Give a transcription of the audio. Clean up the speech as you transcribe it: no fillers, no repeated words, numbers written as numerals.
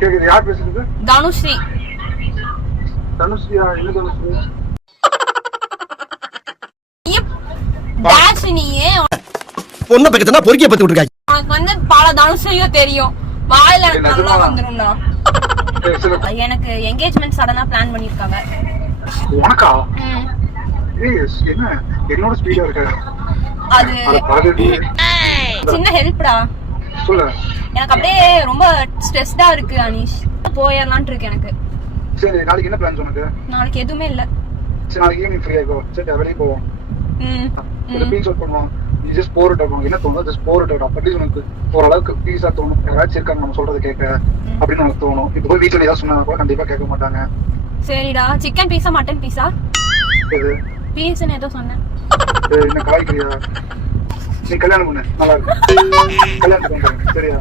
கேக்குது. யார் பேசுறது? தனுஸ்ரீ. தனுஸ்ரீயா? என்ன தனுஸ்ரீ? தாஷினியே பொண்ணு பக்கத்துல பொறுக்கிய பத்தி விட்டுருக்காங்க. உனக்கு வந்து பல தனுஸ்ரீயோ தெரியும். வாயில நல்லா வந்துரும்னா. எனக்கு என்கேஜ்மெண்ட் சடனா பிளான் பண்ணிருக்காங்க. உனக்கா? என்ன என்னோட ஸ்பீடா இருக்கா? அது சின்ன ஹெல்ப்டா. சொல்லு. எனக்கு அப்படியே ரொம்ப ஸ்ட்ரெஸ்டா இருக்கு அனீஷ். போயிடலாம்னு இருக்கு எனக்கு. சரி, நாளைக்கு என்ன பிளான் உனக்கு? நாளைக்கு எதுவுமே இல்ல. சரி, நாளைக்கு ஈவினிங் ஃப்ரீயா இருக்கோ? சரி, வெளியே போவோம். பீஸ் ஒர்க் பண்ணுவோம். நீ ஜஸ்ட் போர் அவுட். என்ன தோணும்? ஜஸ்ட் போர் அவுட். அப்படி உனக்கு ஓரளவுக்கு பீஸா தோணும். யாராச்சும் இருக்காங்க நம்ம சொல்றது கேட்க அப்படின்னு உனக்கு தோணும். இப்போ போய் வீட்டுல ஏதாவது சொன்னா கூட கண்டிப்பா கேட்க மாட்டாங்க. சரிடா. சிக்கன் பீஸா மட்டன் பீஸா? எது பீஸ்னு ஏதோ சொன்னேன். என்ன காய்கறியா? நீ கல்யாணம் பண்ணு, நல்லா இருக்கு. கல்யாணம் பண்ணுறேன். சரியா?